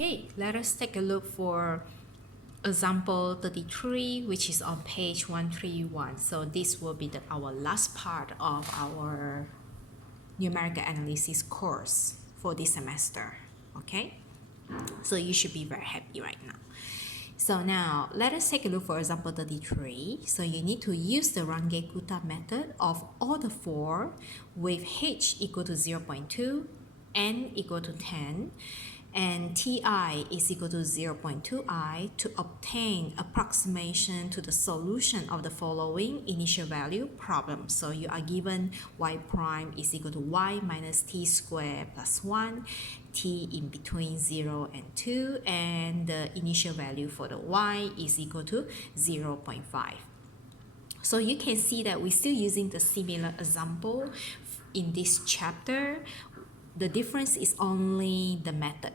Okay, let us take a look for example 33, which is on page 131. So this will be our last part of our numerical analysis course for this semester. Okay, so you should be very happy right now. So now let us take a look for example 33. So you need to use the Runge-Kutta method of order 4 with h equal to 0.2, n equal to 10, and ti is equal to 0.2i to obtain approximation to the solution of the following initial value problem. So you are given y prime is equal to y minus t squared plus 1, t in between 0 and 2, and the initial value for the y is equal to 0.5. So you can see that we're still using the similar example in this chapter. The difference is only the method,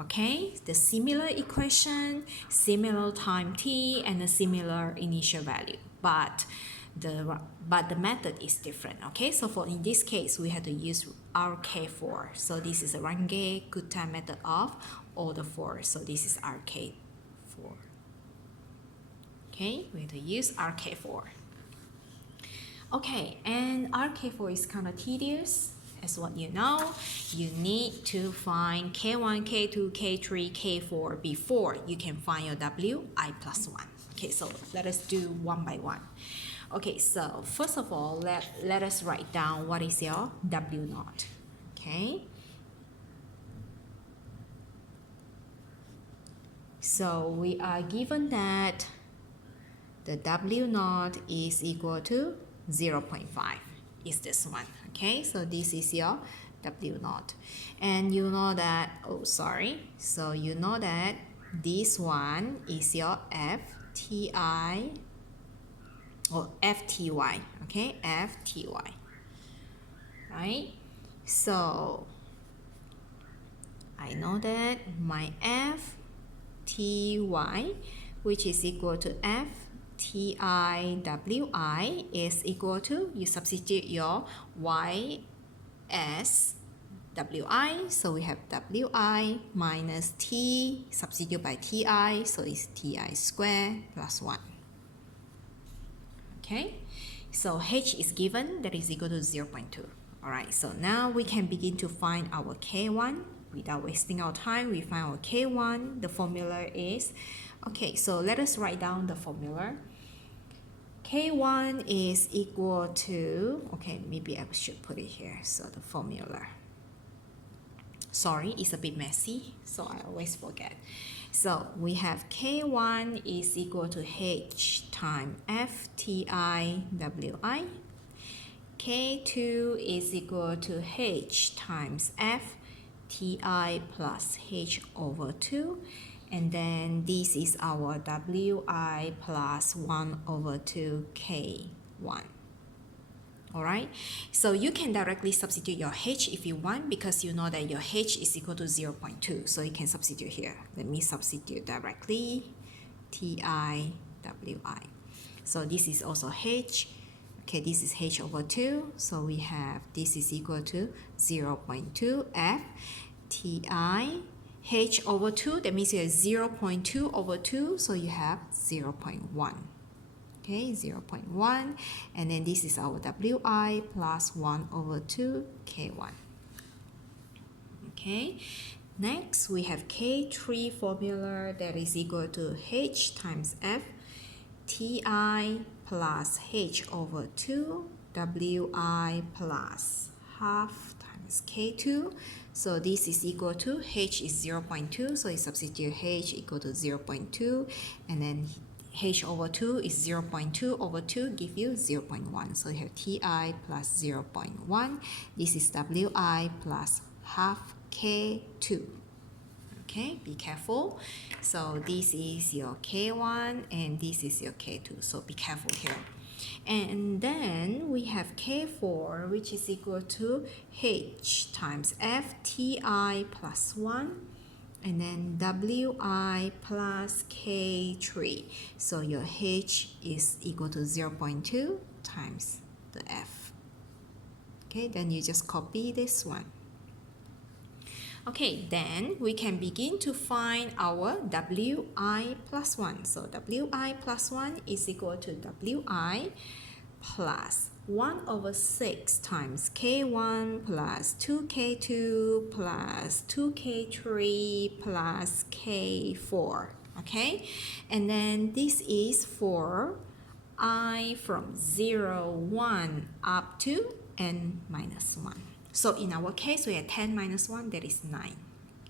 okay? The similar equation, similar time t, and a similar initial value, but the method is different, okay? So for in this case, we have to use RK4. So this is a Runge-Kutta method of order 4. So this is RK4. Okay, we have to use RK4. Okay, and RK4 is kind of tedious. As what you know, you need to find K1, K2, K3, K4 before you can find your Wi plus 1. Okay, so let us do one by one. Okay, so first of all, let us write down what is your W naught. Okay. So we are given that the W naught is equal to 0.5. Is this one. Okay, so this is your W naught, and you know that, so you know that this one is your FTI or FTY, okay, FTY, right? So I know that my FTY, which is equal to FTIWI, is equal to, you substitute your y as Wi, so we have Wi minus t, substitute by ti, so it's ti squared plus 1. Okay, so h is given, that is equal to 0.2. Alright, so now we can begin to find our k1. Without wasting our time, we find our k1. The formula is, okay, so let us write down the formula. K1 is equal to, okay, maybe I should put it here. So the formula, sorry, it's a bit messy, so I always forget. So we have K1 is equal to H times FTIWI. K2 is equal to H times FTI plus H over 2. And then this is our Wi plus 1 over 2 K1. Alright, so you can directly substitute your H if you want, because you know that your H is equal to 0.2. So you can substitute here. Let me substitute directly. TIWI. So this is also H. Okay, this is H over 2. So we have this is equal to 0.2 F TI. H over 2, that means you have 0.2 over 2, so you have 0.1. Okay, 0.1, and then this is our Wi plus 1 over 2 K1. Okay, next we have K3 formula, that is equal to H times F TI plus H over 2 Wi plus half times K2. So this is equal to, H is 0.2, so you substitute H equal to 0.2, and then H over 2 is 0.2 over 2, give you 0.1. So you have TI plus 0.1. This is Wi plus half K2. Okay, be careful. So this is your K1 and this is your K2. So be careful here. And then we have K4, which is equal to H times FTI plus 1, and then Wi plus K3. So your H is equal to 0.2 times the F. Okay, then you just copy this one. Okay, then we can begin to find our Wi plus 1. So Wi plus 1 is equal to Wi plus 1 over 6 times K1 plus 2K2 plus 2K3 plus K4. Okay, and then this is for I from 0, 1 up to n minus 1. So in our case, we have 10 minus 1, that is 9.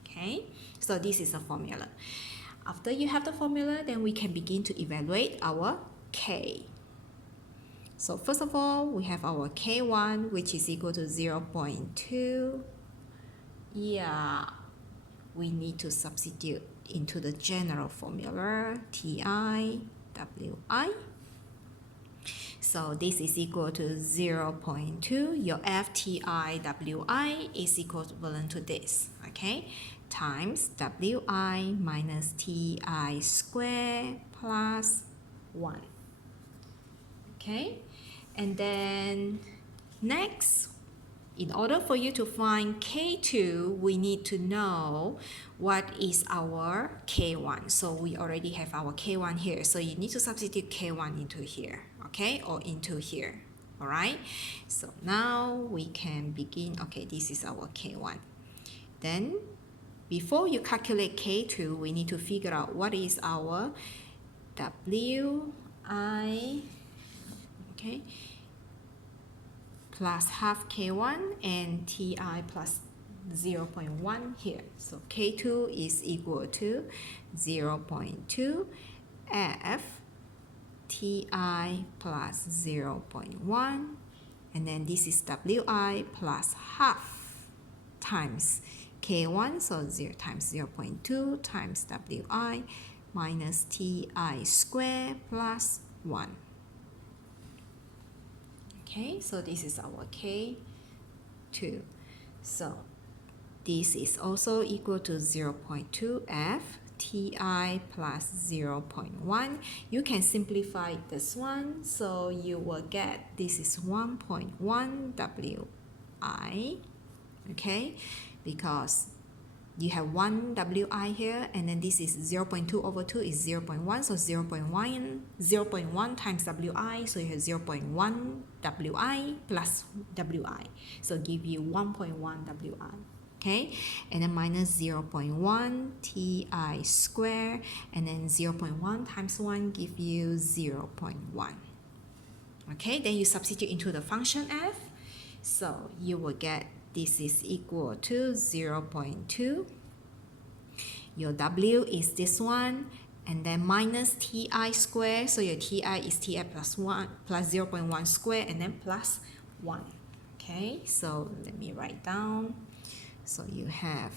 Okay, so this is a formula. After you have the formula, then we can begin to evaluate our K. So first of all, we have our K1, which is equal to 0.2. Yeah, we need to substitute into the general formula, Ti, Wi. So this is equal to 0.2. Your FTI is equivalent to this, okay? Times Wi minus Ti squared plus 1. Okay? And then next, in order for you to find K2, we need to know what is our K1. So we already have our K1 here. So you need to substitute K1 into here, okay? Or into here, all right? So now we can begin. Okay, this is our K1. Then before you calculate K2, we need to figure out what is our Wi, okay? Plus half K1 and Ti plus 0.1 here. So K2 is equal to 0.2 F Ti plus 0.1, and then this is Wi plus half times K1, so 0 times 0.2 times Wi minus Ti squared plus 1. Okay, so this is our K2. So this is also equal to 0.2 F Ti plus 0.1. You can simplify this one, so you will get this is 1.1 Wi, okay, because you have 1 Wi here, and then this is 0.2 over 2 is 0.1, so 0.1 times Wi, so you have 0.1 Wi plus Wi, so give you 1.1 Wi, okay, and then minus 0.1 Ti squared, and then 0.1 times 1 give you 0.1, okay, then you substitute into the function f, so you will get this is equal to 0.2. Your W is this one, and then minus Ti squared. So your Ti is Ti plus 1 plus 0.1 squared, and then plus 1. Okay, so let me write down. So you have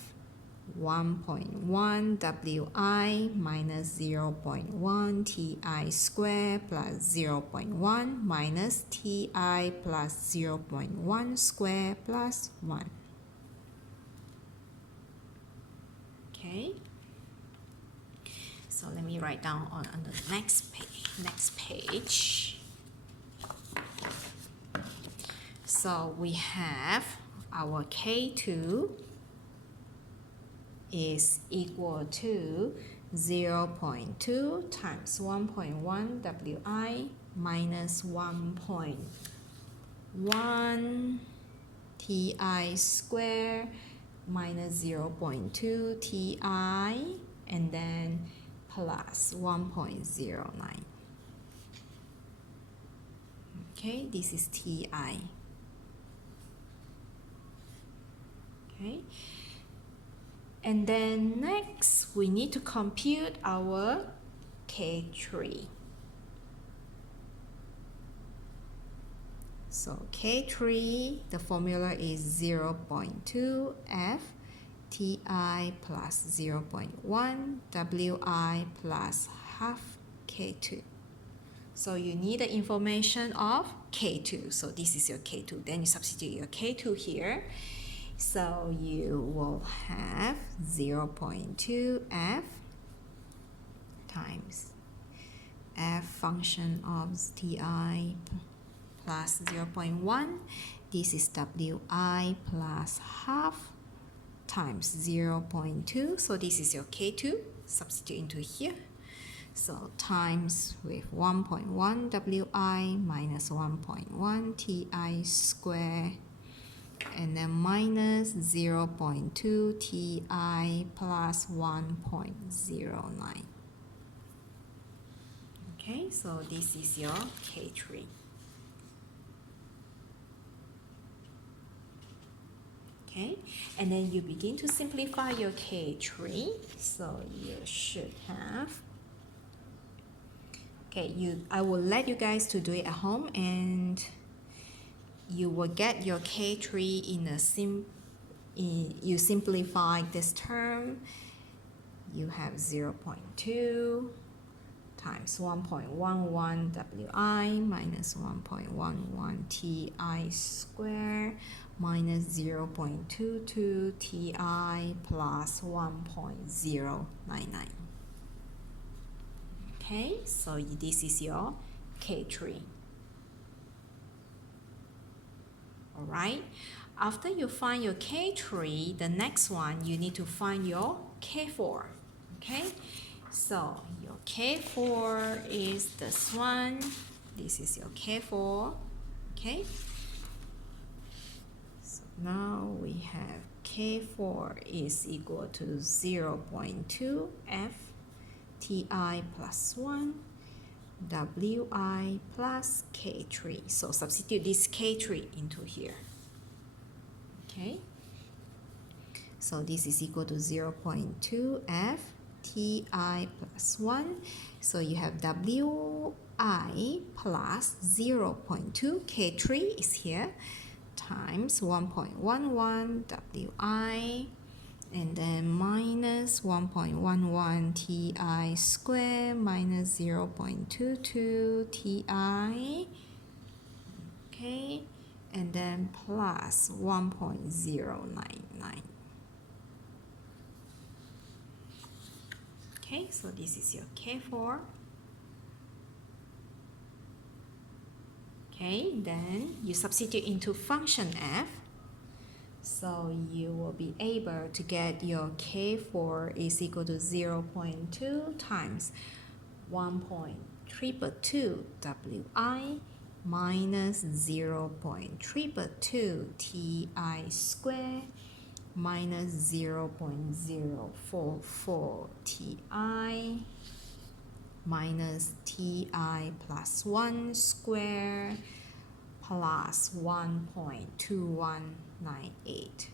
1.1 Wi minus 0.1 Ti squared plus 0.1 minus Ti plus 0.1 squared plus 1. Okay, so let me write down on the next page. So we have our K2 is equal to 0.2 times 1.1 Wi minus 1.1 Ti squared minus 0.2 Ti, and then plus 1.09. Okay, this is Ti. Okay, and then next we need to compute our K3. So K3, the formula is 0.2 F Ti plus 0.1 Wi plus half K2. So you need the information of K2. So this is your K2. Then you substitute your K2 here. So you will have 0.2 F times F function of Ti plus 0.1. This is Wi plus half times 0.2. So this is your K2. Substitute into here. So times with 1.1 Wi minus 1.1 Ti square, and then minus 0.2 Ti plus 1.09. Okay, so this is your K3. Okay, and then you begin to simplify your K3. So you should have, okay, I will let you guys to do it at home, and you will get your K3 in a you simplify this term. You have 0.2 times 1.11 Wi minus 1.11 Ti square minus 0.22 Ti plus 1.099. Okay, so this is your K3. Alright, after you find your K3, the next one you need to find your K4. Okay, so your K4 is this one. This is your K4. Okay, so now we have K4 is equal to 0.2 F Ti plus 1 Wi plus K3. So substitute this K3 into here. Okay, so this is equal to 0.2 F Ti plus 1. So you have Wi plus 0.2 K3 is here times 1.11 Wi, and then minus 1.11 Ti square minus 0.22 Ti, okay, and then plus 1.099. Okay, so this is your K4. Okay, then you substitute into function f. So you will be able to get your K4 is equal to 0.2 times 1.222 Wi minus 0.222 Ti square minus 0.044 Ti minus Ti plus 1 square plus 1.2198.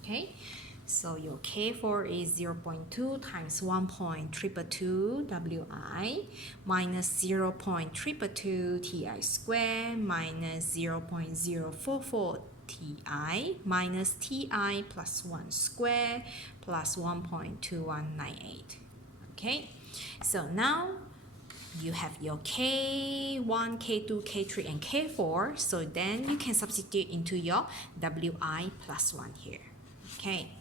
Okay, so your K4 is 0.2 times 1.222 Wi minus 0.222 Ti square minus 0.044 Ti minus Ti plus 1 square plus 1.2198. Okay, so now you have your K1, K2, K3, and K4. So then you can substitute into your Wi plus 1 here. Okay,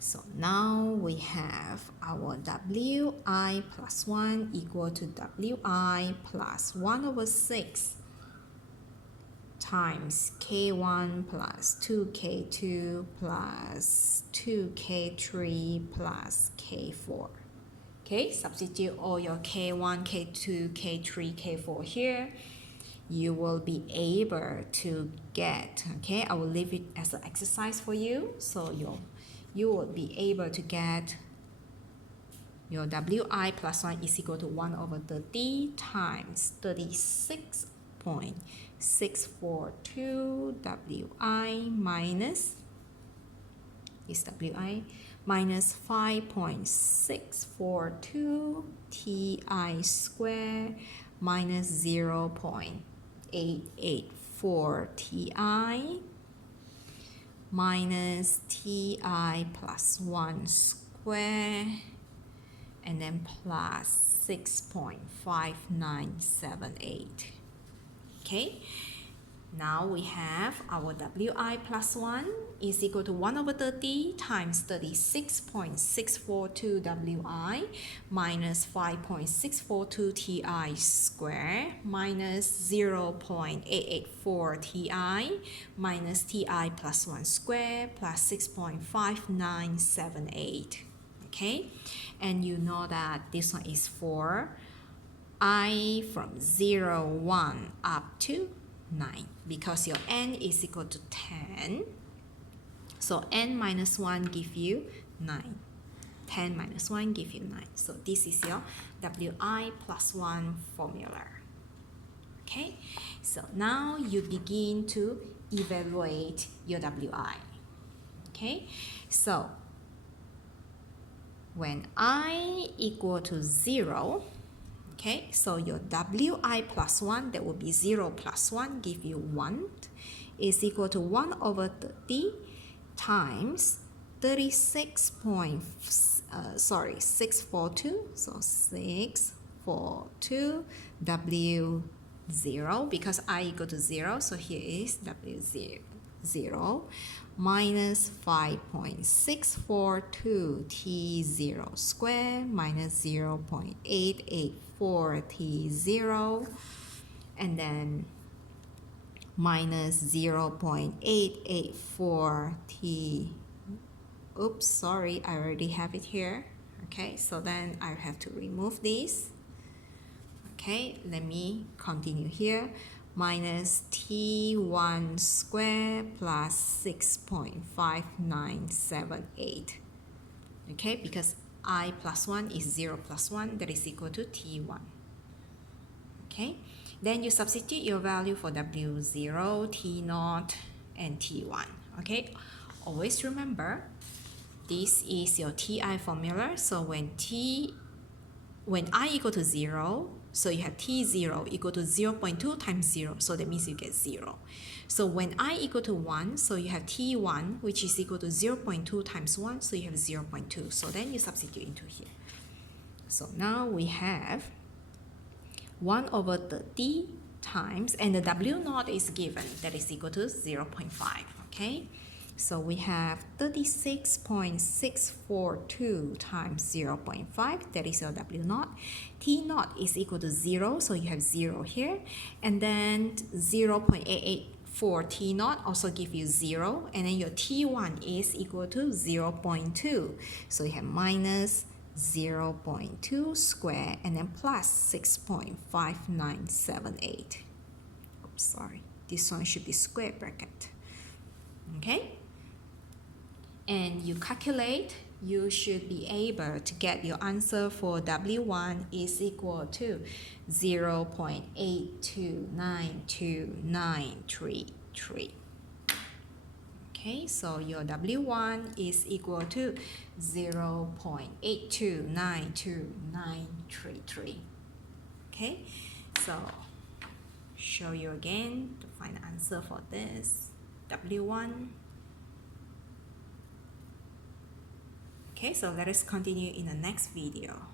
so now we have our Wi plus 1 equal to Wi plus 1 over 6 times K1 plus 2K2 plus 2K3 plus K4. Okay, substitute all your K1, K2, K3, K4 here. You will be able to get, okay, I will leave it as an exercise for you. So you will be able to get your Wi plus 1 is equal to 1 over 30 times 36.642 Wi minus is Wi minus 5.642 Ti square minus 0.884 Ti minus Ti plus 1 square, and then plus 6.5978. Okay, Now we have our Wi plus 1 is equal to 1 over 30 times 36.642 Wi minus 5.642 Ti square minus 0.884 Ti minus Ti plus 1 square plus 6.5978. Okay, and you know that this one is for I from 0, 1 up to 9 because your n is equal to 10. So n minus 1 give you 9. 10 minus 1 give you 9. So this is your Wi plus 1 formula. Okay, so now you begin to evaluate your Wi. Okay, so when I equal to 0, okay, so your Wi plus 1, that will be 0 plus 1, give you 1, is equal to 1 over 30 times 642, so 642 W0, because I equal to 0, so here is W0, minus 5.642 T0 square minus 0.884 T0, and then minus 0.884 T, oops, sorry, I already have it here. Okay, so then I have to remove this. Okay, let me continue here. Minus T1 square plus 6.5978. Okay, because I plus 1 is 0 plus 1, that is equal to T1. Okay, then you substitute your value for W0, T0, and T1. Okay, always remember, this is your Ti formula. So when I equal to 0, so you have T0 equal to 0.2 times 0, so that means you get 0. So when I equal to 1, so you have T1, which is equal to 0.2 times 1, so you have 0.2. So then you substitute into here. So now we have 1 over 30 times, and the W0 is given, that is equal to 0.5, okay? So we have 36.642 times 0.5, that is your W0. T0 is equal to 0, so you have 0 here. And then 0.884 T0 also give you 0. And then your T1 is equal to 0.2. So you have minus 0.2 square and then plus 6.5978. Oops, sorry. This one should be square bracket. Okay? And you calculate, you should be able to get your answer for W1 is equal to 0.8292933. Okay, so your W1 is equal to 0.8292933. Okay, so show you again to find the answer for this W1. Okay, so let us continue in the next video.